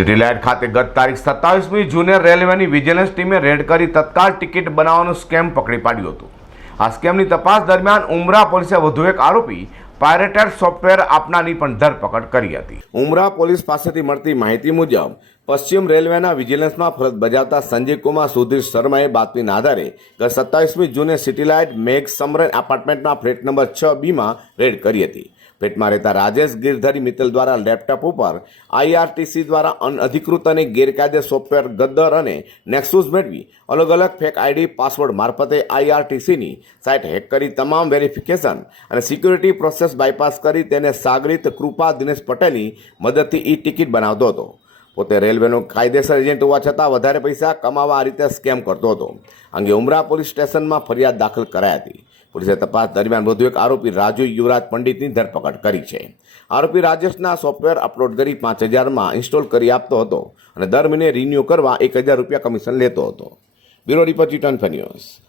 City light ખાતે ગત તારીખ સત્તાવીસમી જૂને રેલવેની વિજિલન્સ ટીમે રેડ કરી તત્કાલ ટિકિટ બનાવવાનું સ્કેમ પકડી પાડ્યું હતું. આ સ્કેમની તપાસ દરમિયાન ઉમરા પોલીસે વધુ એક આરોપી પાયરેટેડ સોફ્ટવેર આપનારની પણ ધરપકડ કરી હતી. ઉમરા પોલીસ પાસેથી મળતી માહિતી મુજબ, પશ્ચિમ રેલવેના વિજિલન્સમાં ફરજ બજાવતા સંજયકુમાર સુધીર શર્માએ બાતમીના આધારે ગત સત્તાવીસમી જૂને સિટીલાઇટ મેઘ સમરન એપાર્ટમેન્ટના ફ્લેટ નંબર છ બીમાં રેડ કરી હતી. ફ્લેટમાં રહેતા રાજેશ ગિરધરી મિત્તલ દ્વારા લેપટોપ ઉપર આઈઆરટીસી દ્વારા અનઅધિકૃત અને ગેરકાયદે સોફ્ટવેર ગદ્દર અને નેક્સુસ મેળવી અલગ અલગ ફેક આઈડી, પાસવર્ડ મારફતે આઈઆરટીસીની સાઇટ હેક કરી તમામ વેરિફિકેશન અને સિક્યુરિટી પ્રોસેસ બાયપાસ કરી તેને સાગરિત કૃપા દિનેશ પટેલની મદદથી ઈ ટિકિટ બનાવતો હતો. પોતે રેલવેનો કાયદેસર એજન્ટ હોવા છતાં વધારે પૈસા કમાવા આ રીતે સ્કેમ કરતો હતો. અંગે ઉમરા પોલીસ સ્ટેશનમાં ફરિયાદ દાખલ કરાઈ હતી. પોલીસે તપાસ દરમિયાન વધુ એક આરોપી રાજુ યુવરાજ પંડિતની ધરપકડ કરી છે. આરોપી રાજેશના સોફ્ટવેર અપલોડ કરી પાંચ હજારમાં ઇન્સ્ટોલ કરી આપતો હતો અને દર મહિને રિન્યૂ કરવા એક હજાર રૂપિયા કમિશન લેતો હતો. Bureau report return news.